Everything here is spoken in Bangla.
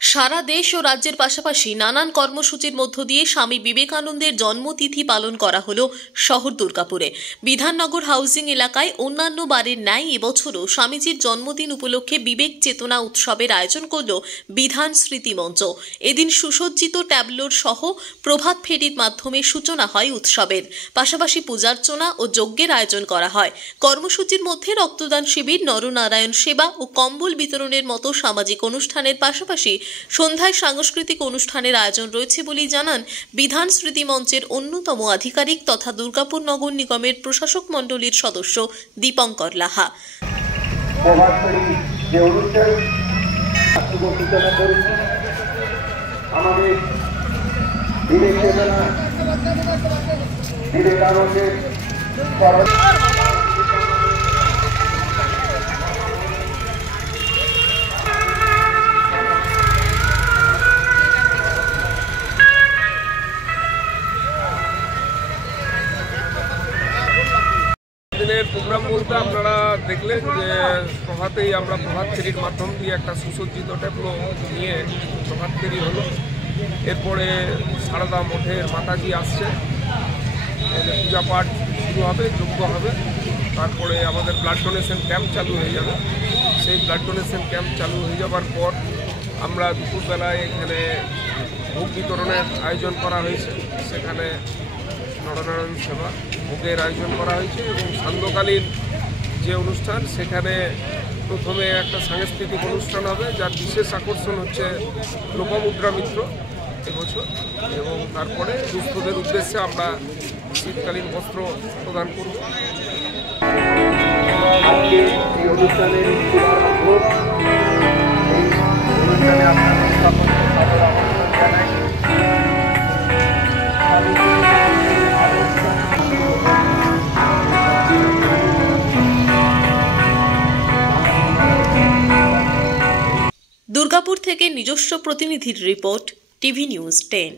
সারা দেশ ও রাজ্যের পাশাপাশি নানান কর্মসূচির মধ্য দিয়ে স্বামী বিবেকানন্দের জন্মতিথি পালন করা হলো শহর দুর্গাপুরে। বিধাননগর হাউজিং এলাকায় অন্যান্য বারের ন্যায় এবছরও স্বামীজির জন্মদিন উপলক্ষে বিবেক চেতনা উৎসবের আয়োজন করল বিধান স্মৃতি মঞ্চ। এদিন সুসজ্জিত ট্যাবলোর সহ প্রভাত ফেরির মাধ্যমে সূচনা হয় উৎসবের। পাশাপাশি পূজার্চনা ও যজ্ঞের আয়োজন করা হয়। কর্মসূচির মধ্যে রক্তদান শিবির, নরনারায়ণ সেবা ও কম্বল বিতরণের মতো সামাজিক অনুষ্ঠানের পাশাপাশি সন্ধ্যায় সাংস্কৃতিক অনুষ্ঠানের আয়োজন রয়েছে বলেই জানান বিধান স্মৃতি মঞ্চের অন্যতম আধিকারিক তথা দুর্গাপুর নগর নিগমের প্রশাসক মণ্ডলীর সদস্য দীপঙ্কর লাহা। প্রোগ্রাম বলতে আপনারা দেখলেন যে প্রভাতেই আমরা প্রভাত ফেরির মাধ্যম দিয়ে একটা সুসজ্জিত ট্যাবলো নিয়ে প্রভাত ফেরি হলো। এরপরে সারদা মঠের মাতাজি আসছে, পূজা পাঠ শুরু হবে, যজ্ঞ হবে। তারপরে আমাদের ব্লাড ডোনেশন ক্যাম্প চালু হয়ে যাবে। সেই ব্লাড ডোনেশন ক্যাম্প চালু হয়ে যাবার পর আমরা দুপুরবেলায় এখানে ভোগ বিতরণের আয়োজন করা হয়েছে। সেখানে নরনারায়ণ সেবা ভোগের আয়োজন করা হয়েছে এবং সান্ধ্যকালীন যে অনুষ্ঠান সেখানে প্রথমে একটা সাংস্কৃতিক অনুষ্ঠান হবে, যার বিশেষ আকর্ষণ হচ্ছে লোপামুদ্রা মিত্র এবছর, এবং তারপরে দুস্থদের উদ্দেশ্যে আমরা শীতকালীন বস্ত্র প্রদান করব। দুর্গাপুর থেকে নিজস্ব প্রতিনিধির রিপোর্ট, টিভি নিউজ 10।